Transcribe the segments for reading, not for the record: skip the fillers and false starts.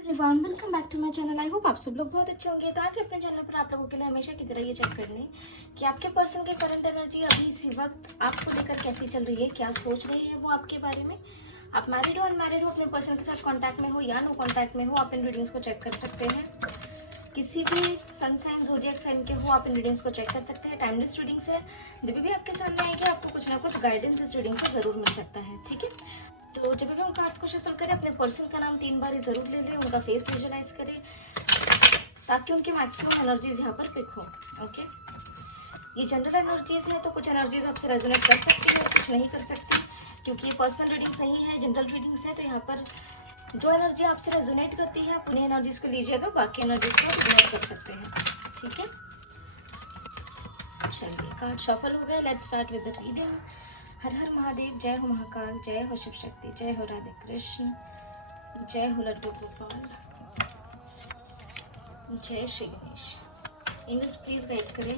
Everyone, welcome back to my channel. I hope आप सब लोग बहुत अच्छे होंगे। तो आगे अपने चैनल पर आप लोगों के लिए हमेशा की तरह ये चेक करने कि आपके पर्सन की करंट एनर्जी अभी इसी वक्त आपको लेकर कैसी चल रही है, क्या सोच रही है वो आपके बारे में। आप मैरिड हो, अनमैरिड हो, अपने पर्सन के साथ कांटेक्ट में हो या नो कांटेक्ट में हो, आप इन रीडिंग्स को चेक कर सकते हैं। किसी भी सन साइन ज़ोडिएक साइन के हो, आप इन रीडिंग्स को चेक कर सकते हैं। टाइमलेस रीडिंग्स है, जब भी आपके सामने आएंगे आपको कुछ ना कुछ गाइडेंस इस रीडिंग से ज़रूर मिल सकता है। ठीक है, तो जब भी हम कार्ड्स को शफल करें अपने पर्सन का नाम 3 बार ज़रूर ले लें, उनका फेस विजुलाइज करें ताकि उनकी मैक्सिमम एनर्जीज यहाँ पर पिक हो। ओके, ये जनरल एनर्जीज है तो कुछ एनर्जीज आपसे रेजोनेट कर सकती है, कुछ नहीं कर सकती, क्योंकि ये पर्सनल रीडिंग्स नहीं है, जनरल रीडिंग्स है। तो यहाँ पर जो एनर्जी आपसे रेजोनेट करती है आप उन्हीं एनर्जीज को लीजिएगा, बाकी एनर्जीज को आप इग्नोर कर सकते हैं। ठीक है, चलिए कार्ड शफल हो गए। Let's start with the reading. हर हर महादेव, जय हो महाकाल, जय हो शिव शक्ति, जय हो राधे कृष्ण, जय हो लड्डू गोपाल, जय Shri Ganesh. English please guide करें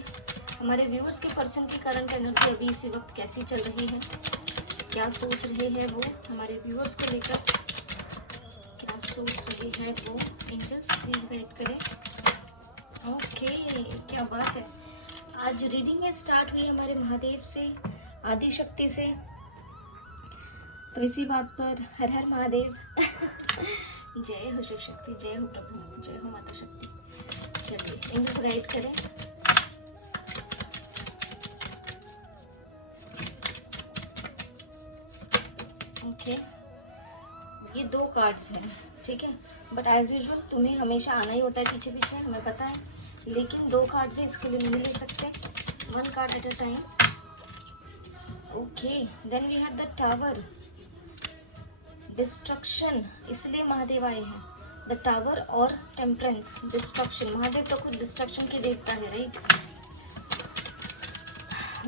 हमारे व्यूअर्स के पर्सन की करंट एनर्जी अभी इसी वक्त कैसी चल रही है, क्या सोच रहे हैं वो हमारे व्यूअर्स को लेकर, क्या सोच रहे हैं वो। एंजल्स प्लीज गाइड करें। ओके, क्या बात है। आज रीडिंग स्टार्ट हुई हमारे महादेव से, आदि शक्ति से, तो इसी बात पर हर हर महादेव जय हो शिव शक्ति, जय हो प्रभु, जय हो माता शक्ति। चलिए एंजल्स गाइड करें। ओके, ये 2 कार्ड्स हैं, ठीक है, बट एज यूजुअल तुम्हें हमेशा आना ही होता है पीछे पीछे, हमें पता है, लेकिन 2 कार्ड से इसके लिए नहीं ले सकते, 1 card at a time. Okay, then we have the tower, destruction, इसलिए महादेव आए हैं। द टावर और टेम्परेंस, डिस्ट्रक्शन, महादेव तो खुद डिस्ट्रक्शन के देवता है, राइट।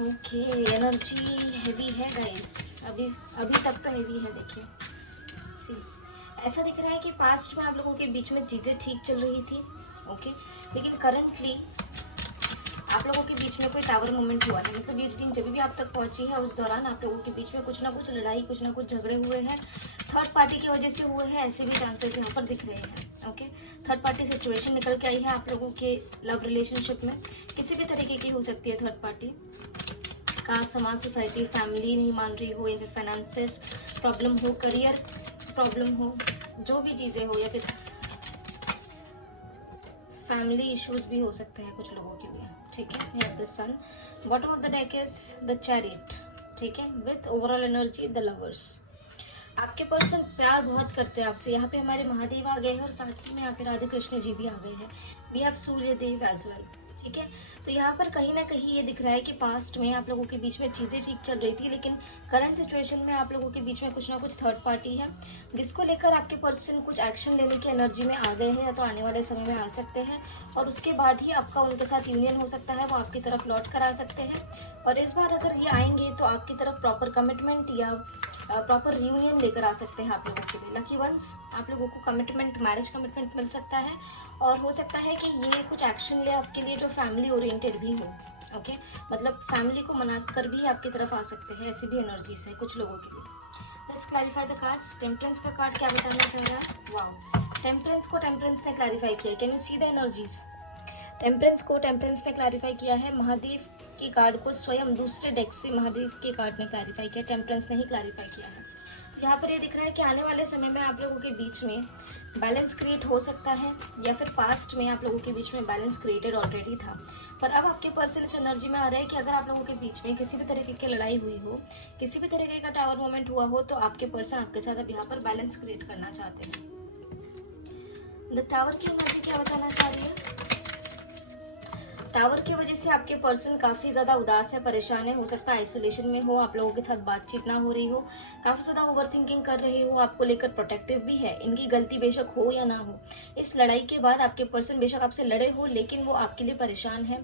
ओके, एनर्जी हैवी है गाइस, अभी अभी तक तो हैवी है। देखिए सी, ऐसा दिख रहा है कि पास्ट में आप लोगों के बीच में चीज़ें ठीक चल रही थी, ओके, लेकिन करंटली आप लोगों के बीच में कोई टावर मोमेंट हुआ है। मतलब ये रीडिंग जब भी आप तक पहुंची है उस दौरान आप लोगों के बीच में कुछ ना कुछ लड़ाई, कुछ ना कुछ झगड़े हुए हैं, थर्ड पार्टी की वजह से हुए हैं, ऐसे भी चांसेस यहाँ पर दिख रहे हैं। ओके, थर्ड पार्टी सिचुएशन निकल के आई है आप लोगों के लव रिलेशनशिप में, किसी भी तरीके की हो सकती है थर्ड पार्टी का, समाज, सोसाइटी, फैमिली नहीं मान रही हो, या फिर फाइनेंसेस प्रॉब्लम हो, करियर प्रॉब्लम हो, जो भी चीज़ें हो, या फिर फैमिली इश्यूज भी हो सकते हैं कुछ लोगों के लिए। ठीक है, we have the sun, bottom of the deck is the chariot, ठीक है, with overall energy the lovers. आपके पर्सन प्यार बहुत करते हैं आपसे। यहाँ पे हमारे महादेव आ गए हैं और साथ ही में यहाँ पे राधे कृष्ण जी भी आ गए हैं। We have Surya Dev as well, ठीक है। तो यहाँ पर कहीं ना कहीं ये दिख रहा है कि पास्ट में आप लोगों के बीच में चीज़ें ठीक चल रही थी, लेकिन करंट सिचुएशन में आप लोगों के बीच में कुछ ना कुछ थर्ड पार्टी है जिसको लेकर आपके पर्सन कुछ एक्शन लेने की एनर्जी में आ गए हैं, या तो आने वाले समय में आ सकते हैं, और उसके बाद ही आपका उनके साथ यूनियन हो सकता है, वो आपकी तरफ लौट कर आ सकते हैं। और इस बार अगर ये आएंगे तो आपकी तरफ प्रॉपर कमिटमेंट या प्रॉपर रियूनियन लेकर आ सकते हैं आप लोगों के लिए। लकी वंस, आप लोगों को कमिटमेंट, मैरिज कमिटमेंट मिल सकता है, और हो सकता है कि ये कुछ एक्शन ले आपके लिए जो फैमिली ओरिएंटेड भी हो। ओके, मतलब फैमिली को मना कर भी आपकी तरफ आ सकते हैं, ऐसी भी एनर्जीज है कुछ लोगों के लिए। Let's clarify the cards. Temperance का कार्ड क्या बताना चाह रहा है? वाओ, टेम्परेंस को टेम्परेंस ने क्लैरिफाई किया। Can you see the energies? Temperance को टेम्परेंस ने क्लैरिफाई किया है। महादेव की कार्ड को स्वयं दूसरे डेक से महादेव के कार्ड ने क्लैरिफाई किया, टेम्परेंस ने ही क्लैरिफाई किया है। यहाँ पर ये दिख रहा है कि आने वाले समय में आप लोगों के बीच में बैलेंस क्रिएट हो सकता है, या फिर पास्ट में आप लोगों के बीच में बैलेंस क्रिएटेड ऑलरेडी था, पर अब आपके पर्सन इस एनर्जी में आ रहे हैं कि अगर आप लोगों के बीच में किसी भी तरीके की लड़ाई हुई हो, किसी भी तरीके का टावर मोमेंट हुआ हो, तो आपके पर्सन आपके साथ अब यहाँ पर बैलेंस क्रिएट करना चाहते हैं। द टावर की एनर्जी क्या बताना चाह रही है? टावर की वजह से आपके पर्सन काफ़ी ज़्यादा उदास है, परेशान है, हो सकता है आइसोलेशन में हो, आप लोगों के साथ बातचीत ना हो रही हो, काफ़ी ज़्यादा ओवर थिंकिंग कर रहे हो, आपको लेकर प्रोटेक्टिव भी है। इनकी गलती बेशक हो या ना हो, इस लड़ाई के बाद आपके पर्सन बेशक आपसे लड़े हो, लेकिन वो आपके लिए परेशान है।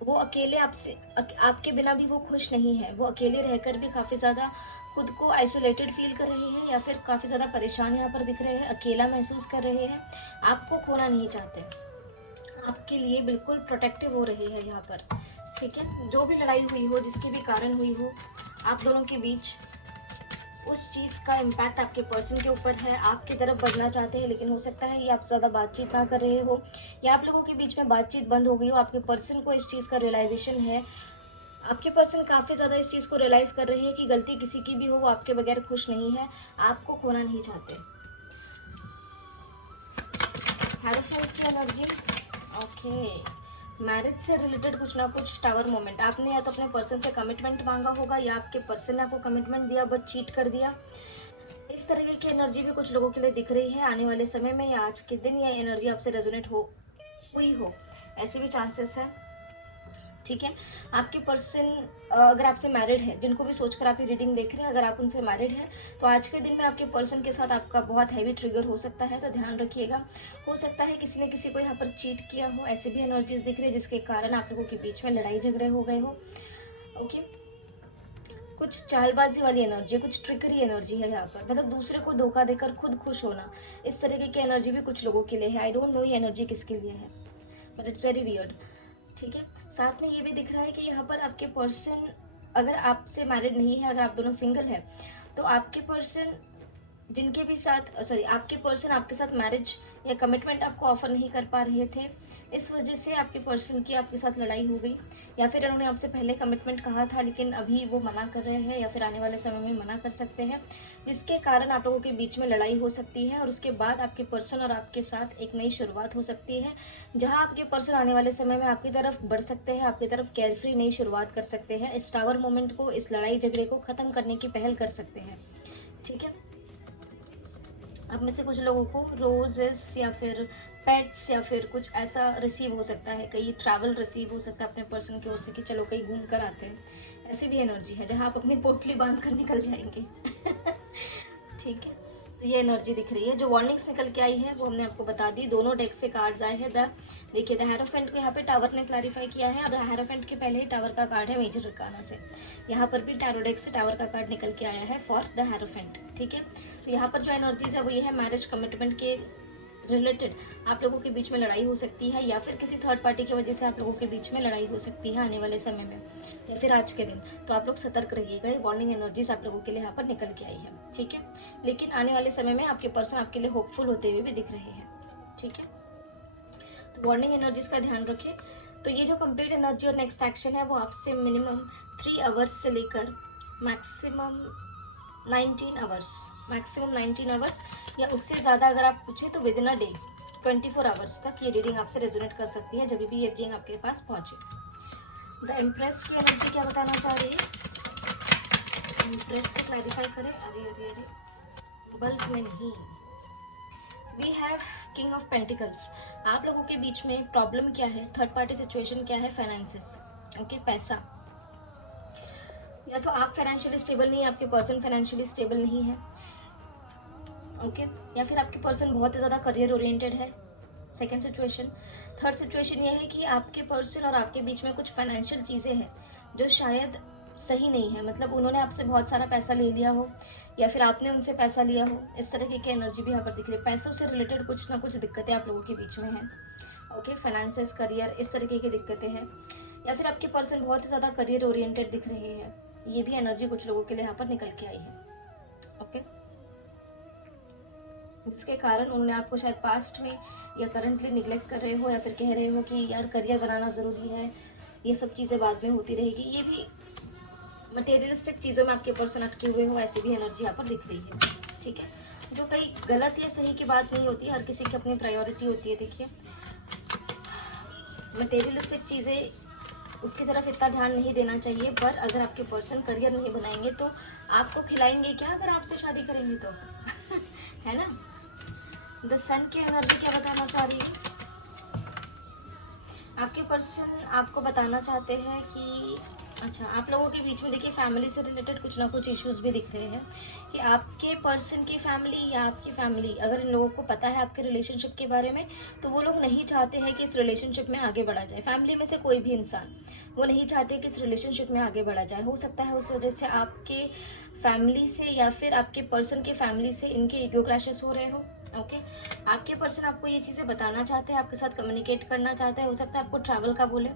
वो अकेले आपके बिना भी वो खुश नहीं है, वो अकेले रहकर भी काफ़ी ज़्यादा खुद को आइसोलेटेड फील कर रहे हैं, या फिर काफ़ी ज़्यादा परेशान यहाँ पर दिख रहे हैं, अकेला महसूस कर रहे हैं, आपको खोना नहीं चाहते, आपके लिए बिल्कुल प्रोटेक्टिव हो रही है यहाँ पर। ठीक है, जो भी लड़ाई हुई हो, जिसके भी कारण हुई हो आप दोनों के बीच, उस चीज़ का इम्पैक्ट आपके पर्सन के ऊपर है, आपकी तरफ बढ़ना चाहते हैं, लेकिन हो सकता है ये आप ज़्यादा बातचीत ना कर रहे हो या आप लोगों के बीच में बातचीत बंद हो गई हो। आपके पर्सन को इस चीज़ का रियलाइजेशन है, आपके पर्सन काफ़ी ज़्यादा इस चीज़ को रियलाइज़ कर रहे हैं कि गलती किसी की भी हो, वो आपके बगैर खुश नहीं है, आपको खोना नहीं चाहते। हेरोफेंट की एनर्जी, ओके, मैरिज से रिलेटेड कुछ ना कुछ टावर मोमेंट। आपने या तो अपने पर्सन से कमिटमेंट मांगा होगा या आपके पर्सन ने आपको कमिटमेंट दिया बट चीट कर दिया। इस तरीके की एनर्जी भी कुछ लोगों के लिए दिख रही है आने वाले समय में, या आज के दिन ये एनर्जी आपसे रेजोनेट हुई हो, ऐसे भी चांसेस है। ठीक है, आपके पर्सन अगर आपसे मैरिड है, जिनको भी सोचकर आप ये रीडिंग देख रहे हैं, अगर आप उनसे मैरिड हैं तो आज के दिन में आपके पर्सन के साथ आपका बहुत हैवी ट्रिगर हो सकता है, तो ध्यान रखिएगा। हो सकता है किसी ने किसी को यहाँ पर चीट किया हो, ऐसे भी एनर्जीज दिख रही है जिसके कारण आप लोगों के बीच में लड़ाई झगड़े हो गए हो। ओके, कुछ चालबाजी वाली एनर्जी, कुछ ट्रिकरी एनर्जी है यहाँ पर, मतलब दूसरे को धोखा देकर खुद खुश होना, इस तरीके की एनर्जी भी कुछ लोगों के लिए है। आई डोंट नो ये एनर्जी किसके लिए है, बट इट्स वेरी वियर्ड। ठीक है, साथ में ये भी दिख रहा है कि यहाँ पर आपके पर्सन अगर आपसे मैरिड नहीं है, अगर आप दोनों सिंगल है, तो आपके पर्सन जिनके भी साथ आपके पर्सन आपके साथ मैरिज या कमिटमेंट आपको ऑफर नहीं कर पा रहे थे, इस वजह से आपके पर्सन की आपके साथ लड़ाई हो गई, या फिर उन्होंने आपसे पहले कमिटमेंट कहा था लेकिन अभी वो मना कर रहे हैं, या फिर आने वाले समय में मना कर सकते हैं, जिसके कारण आप लोगों के बीच में लड़ाई हो सकती है। और उसके बाद आपके पर्सन और आपके साथ एक नई शुरुआत हो सकती है, जहां आपके पर्सन आने वाले समय में आपकी तरफ बढ़ सकते हैं, आपकी तरफ केयरफ्री नई शुरुआत कर सकते हैं, इस टावर मोमेंट को, इस लड़ाई झगड़े को ख़त्म करने की पहल कर सकते हैं। ठीक है, अब में से कुछ लोगों को रोजेस या फिर पेट्स या फिर कुछ ऐसा रिसीव हो सकता है, कहीं ट्रैवल रिसीव हो सकता है अपने पर्सन की ओर से कि चलो कहीं घूम कर आते हैं। ऐसी भी एनर्जी है जहाँ आप अपनी पोटली बांध कर निकल जाएंगे। ठीक है, तो ये एनर्जी दिख रही है। जो वार्निंग्स निकल के आई है वो हमने आपको बता दी। दोनों डेक से कार्ड्स आए हैं। देखिए द हेरोफेंट को यहाँ पे टावर ने क्लैरिफाई किया है, और द हेरोफेंट के पहले ही टावर का कार्ड है मेजर अरकाना से। यहाँ पर भी टैरो डेक से टावर का कार्ड निकल के आया है फॉर द हेरोफेंट। ठीक है, तो यहाँ पर जो एनर्जीज है वो ये है, मैरिज कमिटमेंट के रिलेटेड आप लोगों के बीच में लड़ाई हो सकती है, या फिर किसी थर्ड पार्टी की वजह से आप लोगों के बीच में लड़ाई हो सकती है आने वाले समय में, या फिर आज के दिन। तो आप लोग सतर्क रहिएगा, ये वार्निंग एनर्जीज आप लोगों के लिए यहाँ पर निकल के आई है। ठीक है, लेकिन आने वाले समय में आपके पर्सन आपके लिए होपफुल होते हुए भी दिख रहे हैं। ठीक है, तो वार्निंग एनर्जीज का ध्यान रखिए। तो ये जो कंप्लीट एनर्जी और नेक्स्ट एक्शन है वो आपसे मिनिमम 3 आवर्स से लेकर मैक्सिमम 19 आवर्स या उससे ज़्यादा अगर आप पूछे तो with in a day 24 hours तक ये रीडिंग आपसे रेजोनेट कर सकती है, जब भी ये रीडिंग आपके पास पहुँचे। द एम्प्रेस की एनर्जी क्या बताना चाह रही है, एम्प्रेस को क्लैरिफाई करें। अरे अरे अरे, बल्क में नहीं, we have king of pentacles. आप लोगों के बीच में प्रॉब्लम क्या है, थर्ड पार्टी सिचुएशन क्या है, फाइनेंसेस। ओके, पैसा, या तो आप फाइनेंशियली स्टेबल नहीं है, आपके पर्सन फाइनेंशियली स्टेबल नहीं है। ओके, या फिर आपके पर्सन बहुत ही ज़्यादा करियर ओरिएंटेड है, सेकेंड सिचुएशन। थर्ड सिचुएशन ये है कि आपके पर्सन और आपके बीच में कुछ फाइनेंशियल चीज़ें हैं जो शायद सही नहीं है, मतलब उन्होंने आपसे बहुत सारा पैसा ले लिया हो या फिर आपने उनसे पैसा लिया हो, इस तरह की एनर्जी भी यहाँ पर दिख रही है। पैसों से रिलेटेड कुछ ना कुछ दिक्कतें आप लोगों के बीच में हैं। ओके, फाइनेंसेस, करियर, इस तरीके की दिक्कतें हैं, या फिर आपके पर्सन बहुत ही ज़्यादा करियर ओरिएंटेड दिख रहे हैं। ये भी एनर्जी कुछ लोगों के लिए यहाँ पर निकल के आई है। ओके, जिसके कारण उन्होंने आपको शायद पास्ट में या करंटली निगलेक्ट कर रहे हो, या फिर कह रहे हो कि यार करियर बनाना ज़रूरी है, ये सब चीज़ें बाद में होती रहेगी। ये भी मटेरियलिस्टिक चीज़ों में आपके पर्सन अटके हुए हो, ऐसी भी एनर्जी यहाँ पर दिख रही है। ठीक है, जो कहीं गलत या सही की बात नहीं होती, हर किसी की अपनी प्रायोरिटी होती है। देखिए, मटेरियलिस्टिक चीज़ें उसकी तरफ इतना ध्यान नहीं देना चाहिए, पर अगर आपके पर्सन करियर नहीं बनाएंगे तो आपको खिलाएंगे क्या अगर आपसे शादी करेंगे तो। है ना। द सन की एनर्जी क्या बताना चाह रही है, आपके पर्सन आपको बताना चाहते हैं कि अच्छा, आप लोगों के बीच में देखिए फैमिली से रिलेटेड कुछ ना कुछ इश्यूज भी दिख रहे हैं कि आपके पर्सन की फैमिली या आपकी फैमिली, अगर इन लोगों को पता है आपके रिलेशनशिप के बारे में, तो वो लोग नहीं चाहते हैं कि इस रिलेशनशिप में आगे बढ़ा जाए। फैमिली में से कोई भी इंसान वो नहीं चाहते कि इस रिलेशनशिप में आगे बढ़ा जाए। हो सकता है उस वजह से आपके फैमिली से या फिर आपके पर्सन के फैमिली से इनके ईगो क्लैशेस हो रहे हो। ओके, आपके पर्सन आपको ये चीज़ें बताना चाहते हैं, आपके साथ कम्युनिकेट करना चाहते हैं, हो सकता है आपको ट्रैवल का बोले।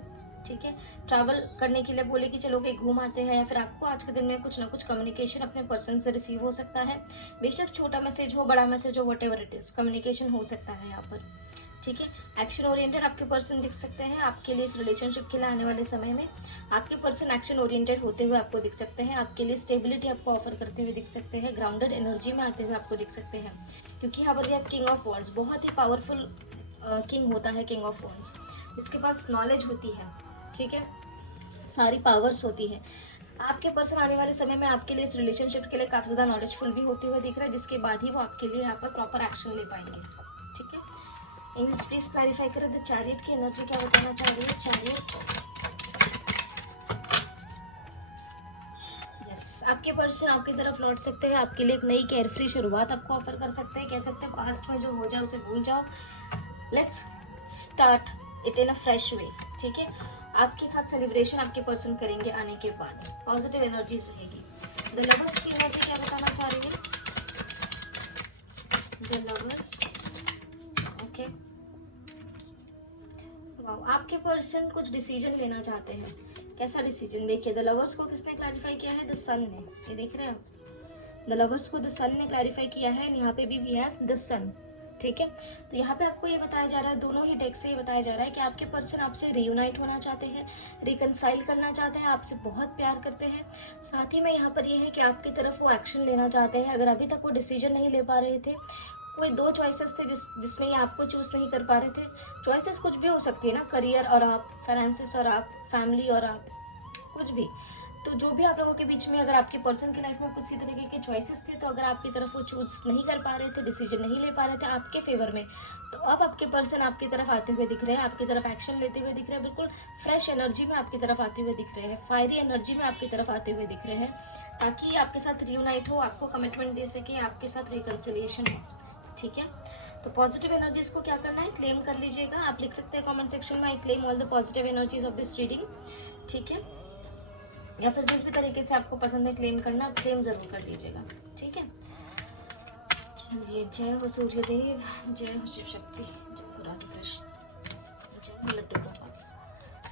ठीक है। ट्रैवल करने के लिए बोले कि चलो कहीं घूम आते हैं, या फिर आपको आज के दिन में कुछ ना कुछ कम्युनिकेशन अपने पर्सन से रिसीव हो सकता है। बेशक छोटा मैसेज हो, बड़ा मैसेज हो, what ever it is, communication हो सकता है यहाँ पर, ठीक है। एक्शन ओरिएंटेड आपके पर्सन दिख सकते हैं आपके लिए इस रिलेशनशिप के लिए आने वाले समय में। आपके पर्सन एक्शन ओरिएंटेड होते हुए आपको दिख सकते हैं, आपके लिए स्टेबिलिटी आपको ऑफर करते हुए दिख सकते हैं, ग्राउंडेड एनर्जी में आते हुए आपको दिख सकते हैं, क्योंकि यहाँ पर भी आप किंग ऑफ वॉन्ड्स, बहुत ही पावरफुल किंग होता है किंग ऑफ वॉन्ड्स। इसके पास नॉलेज होती है, ठीक है, सारी पावर्स होती है। आपके पर्सन आने वाले समय में आपके लिए इस रिलेशनशिप के लिए काफ़ी ज़्यादा नॉलेजफुल भी होते हुए दिख रहा है, जिसके बाद ही वो आपके लिए यहाँ पर प्रॉपर एक्शन ले पाएंगे, ठीक है। इंग्लिश प्लीज क्लैरिफाई करें द चैरियट की एनर्जी क्या बताना चाह रही है। चैरियट, यस, आपके पर्सन आपकी तरफ लौट सकते हैं, आपके लिए एक नई केयर फ्री शुरुआत आपको ऑफर कर सकते हैं। कह सकते हैं पास्ट में जो हो जाए उसे भूल जाओ, let's start it in a fresh way, ठीक है। आपके साथ सेलिब्रेशन आपके पर्सन करेंगे आने के बाद, पॉजिटिव एनर्जीज रहेगी। द लवर्स की एनर्जी क्या बताना चाह रही है। द लवर्स, ओके, वाओ, आपके पर्सन कुछ डिसीजन लेना चाहते हैं। कैसा डिसीजन, देखिए द लवर्स को किसने क्लैरिफाई किया है, द सन ने, ये देख रहे हैं आप, द लवर्स को द सन ने क्लैरिफाई किया है, यहाँ पे भी वी हैव द सन, ठीक है। तो यहाँ पे आपको ये बताया जा रहा है, दोनों ही डेक से ये बताया जा रहा है कि आपके पर्सन आपसे रियूनाइट होना चाहते हैं, रिकनसाइल करना चाहते हैं, आपसे बहुत प्यार करते हैं। साथ ही में यहाँ पर ये है कि आपकी तरफ वो एक्शन लेना चाहते हैं। अगर अभी तक वो डिसीजन नहीं ले पा रहे थे, कोई दो चॉइसेस थे जिसमें ये आपको चूज नहीं कर पा रहे थे। चॉइसेस कुछ भी हो सकती है ना, करियर और आप, फाइनेंसिस और आप, फैमिली और आप, कुछ भी। तो जो भी आप लोगों के बीच में अगर आपके पर्सन की लाइफ में कुछ इसी तरीके के चॉइसेस थे, तो अगर आपकी तरफ वो चूज नहीं कर पा रहे थे, डिसीजन नहीं ले पा रहे थे आपके फेवर में, तो अब आपके पर्सन आपकी तरफ आते हुए दिख रहे हैं, आपकी तरफ एक्शन लेते हुए दिख रहे हैं, बिल्कुल फ्रेश एनर्जी में आपकी तरफ आते हुए दिख रहे हैं, फायरी एनर्जी में आपकी तरफ आते हुए दिख रहे हैं, ताकि आपके साथ रियूनाइट हो, आपको कमिटमेंट दे सके, आपके साथ रिकन्सिलिएशन हो, ठीक है। तो पॉजिटिव एनर्जीज को क्या करना है, क्लेम कर लीजिएगा। आप लिख सकते हैं कमेंट सेक्शन में, I claim all the positive energies of this reading, ठीक है। या फिर जिस भी तरीके से आपको पसंद है क्लेम करना, आप क्लेम जरूर कर लीजिएगा, ठीक है। चलिए, जय हो सूर्यदेव, जय हो शिव शक्ति, जय हो राधा कृष्ण, जय हो लड्डू गोपाल।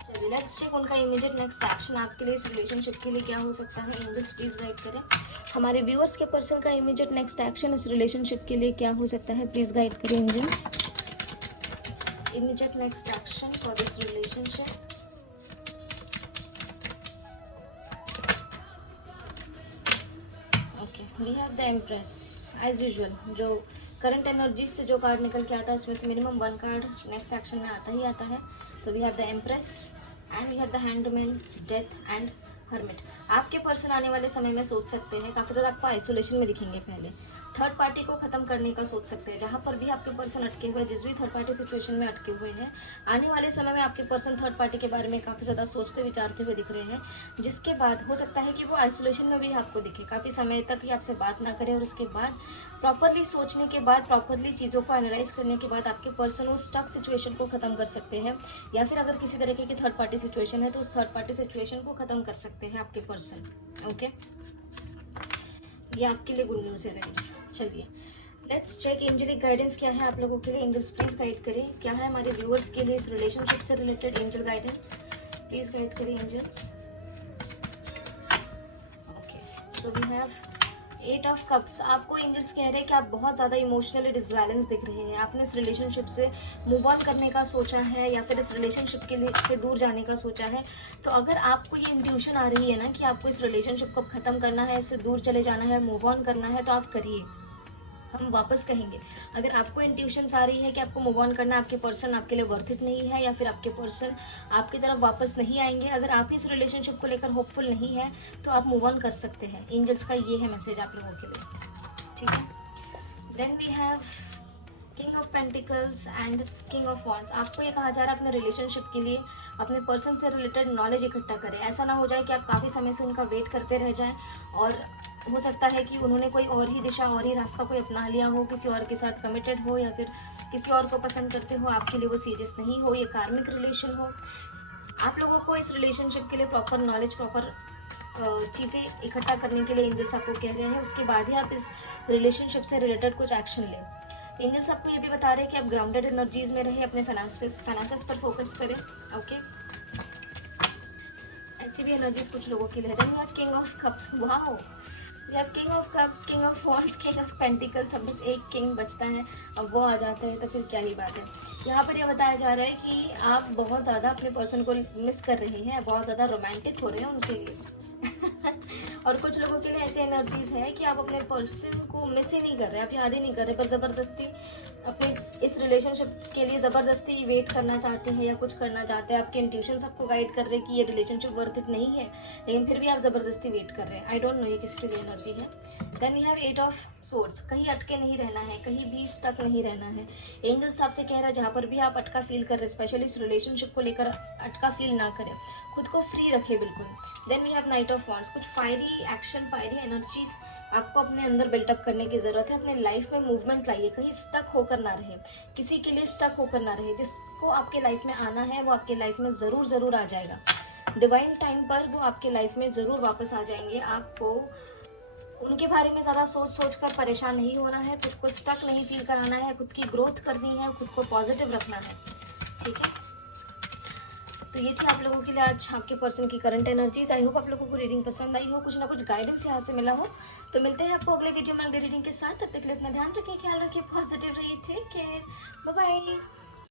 चलिए लेट्स चेक उनका इमीडिएट नेक्स्ट एक्शन आपके लिए इस रिलेशनशिप के लिए क्या हो सकता है। एंजल्स प्लीज गाइड करें हमारे व्यूअर्स के पर्सन का इमीडिएट नेक्स्ट एक्शन इस रिलेशनशिप के लिए क्या हो सकता है, प्लीज गाइड करें angels. Immediate next action for this relationship. We have the empress as usual, जो करंट एनर्जी से जो कार्ड निकल के आता है उसमें से minimum one card next action में आता ही आता है। तो we have the empress and we have the hangman, death and hermit. आपके पर्सन आने वाले समय में सोच सकते हैं, काफ़ी ज़्यादा आपको आइसोलेशन में दिखेंगे, पहले थर्ड पार्टी को ख़त्म करने का सोच सकते हैं। जहाँ पर भी आपके पर्सन अटके हुए हैं, जिस भी थर्ड पार्टी सिचुएशन में अटके हुए हैं, आने वाले समय में आपके पर्सन थर्ड पार्टी के बारे में काफ़ी ज़्यादा सोचते विचारते हुए दिख रहे हैं, जिसके बाद हो सकता है कि वो आइसोलेशन में भी आपको दिखे, काफ़ी समय तक ही आपसे बात ना करें, और उसके बाद प्रॉपरली सोचने के बाद, प्रॉपरली चीज़ों को एनालाइज करने के बाद आपके पर्सन उस स्टक सिचुएशन को ख़त्म कर सकते हैं। या फिर अगर किसी तरीके की थर्ड पार्टी सिचुएशन है तो उस थर्ड पार्टी सिचुएशन को ख़त्म कर सकते हैं आपके पर्सन, ओके। ये आपके लिए गुड न्यूज़ है गाइस। चलिए लेट्स चेक एंजलिक गाइडेंस क्या है आप लोगों के लिए। एंजल्स प्लीज गाइड करें, क्या है हमारे व्यूअर्स के लिए इस रिलेशनशिप से related angel guidance, please guide करें angels. Okay, so we have 8 of cups. आपको एंजल्स कह रहे हैं कि आप बहुत ज़्यादा इमोशनली डिसबैलेंस दिख रहे हैं। आपने इस रिलेशनशिप से मूव ऑन करने का सोचा है, या फिर इस रिलेशनशिप के लिए से दूर जाने का सोचा है। तो अगर आपको ये इंट्यूशन आ रही है ना कि आपको इस रिलेशनशिप को ख़त्म करना है, इससे दूर चले जाना है, मूव ऑन करना है, तो आप करिए, हम वापस कहेंगे। अगर आपको इंट्यूशंस आ रही है कि आपको मूव ऑन करना, आपके पर्सन आपके लिए वर्थ इट नहीं है, या फिर आपके पर्सन आपकी तरफ वापस नहीं आएंगे, अगर आप इस रिलेशनशिप को लेकर होपफुल नहीं है, तो आप मूव ऑन कर सकते हैं। एंजल्स का ये है मैसेज आप लोगों के लिए, ठीक है। Then we have king of pentacles and king of wands. आपको ये कहा जा रहा है अपने रिलेशनशिप के लिए अपने पर्सन से रिलेटेड नॉलेज इकट्ठा करें। ऐसा ना हो जाए कि आप काफ़ी समय से उनका वेट करते रह जाएं, और हो सकता है कि उन्होंने कोई और ही दिशा, और ही रास्ता कोई अपना लिया हो, किसी और के साथ कमिटेड हो, या फिर किसी और को पसंद करते हो, आपके लिए वो सीरियस नहीं हो, ये कार्मिक रिलेशन हो। आप लोगों को इस रिलेशनशिप के लिए प्रॉपर नॉलेज, प्रॉपर चीज़ें इकट्ठा करने के लिए एंजल्स आपको कह रहे हैं। उसके बाद ही आप इस रिलेशनशिप से रिलेटेड कुछ एक्शन लें। एंजल्स आपको ये भी बता रहे हैं कि आप ग्राउंडेड एनर्जीज में रहें, अपने फाइनेंसेस पर फोकस करें, ओके। ऐसी भी एनर्जीज कुछ लोगों के लिए। Then we have king of cups, wow, we have king of cups, king of wands, king of pentacles. अब बस एक किंग बचता है, अब वो आ जाते हैं तो फिर क्या ही बात है। यहाँ पर यह बताया जा रहा है कि आप बहुत ज़्यादा अपने पर्सन को मिस कर रहे हैं, बहुत ज़्यादा रोमांटिक हो रहे हैं उनके लिए। और कुछ लोगों के लिए ऐसी एनर्जीज है कि आप अपने पर्सन को मिस ही नहीं कर रहे, आप याद ही नहीं कर रहे, पर ज़बरदस्ती अपने इस रिलेशनशिप के लिए ज़बरदस्ती वेट करना चाहते हैं या कुछ करना चाहते हैं। आपके इंट्यूशंस आपको गाइड कर रहे हैं कि ये रिलेशनशिप वर्थ इट नहीं है, लेकिन फिर भी आप ज़बरदस्ती वेट कर रहे हैं। आई डोंट नो ये किसके लिए एनर्जी है। Then we have 8 of swords, कहीं अटके नहीं रहना है, कहीं भी स्टक नहीं रहना है। एंजल्स आपसे कह रहा है जहाँ पर भी आप अटका फील कर रहे हैं, स्पेशली इस रिलेशनशिप को लेकर अटका फील ना करें, खुद को फ्री रखें बिल्कुल। Then we have knight of wands, कुछ फायरी एक्शन, फायरी एनर्जीज आपको अपने अंदर बिल्टअप करने की ज़रूरत है। अपने लाइफ में मूवमेंट लाइए, कहीं स्टक होकर ना रहे, किसी के लिए स्टक होकर ना रहे। जिसको आपके लाइफ में आना है वो आपके लाइफ में ज़रूर आ जाएगा। डिवाइन टाइम पर वो आपके लाइफ में ज़रूर वापस आ जाएंगे। आपको उनके बारे में ज़्यादा सोच कर परेशान नहीं होना है, खुद को स्टक नहीं फील कराना है, खुद की ग्रोथ करनी है, खुद को पॉजिटिव रखना है, ठीक है। तो ये थी आप लोगों के लिए आज आपके पर्सन की करंट एनर्जीज। आई होप आप लोगों को रीडिंग पसंद आई हो, कुछ ना कुछ गाइडेंस यहाँ से मिला हो। तो मिलते हैं आपको अगले वीडियो में अगले रीडिंग के साथ। तब तक के लिए अपना ध्यान रखिए, ख्याल रखिए, पॉजिटिव रहिए, टेक केयर, बाय बाय।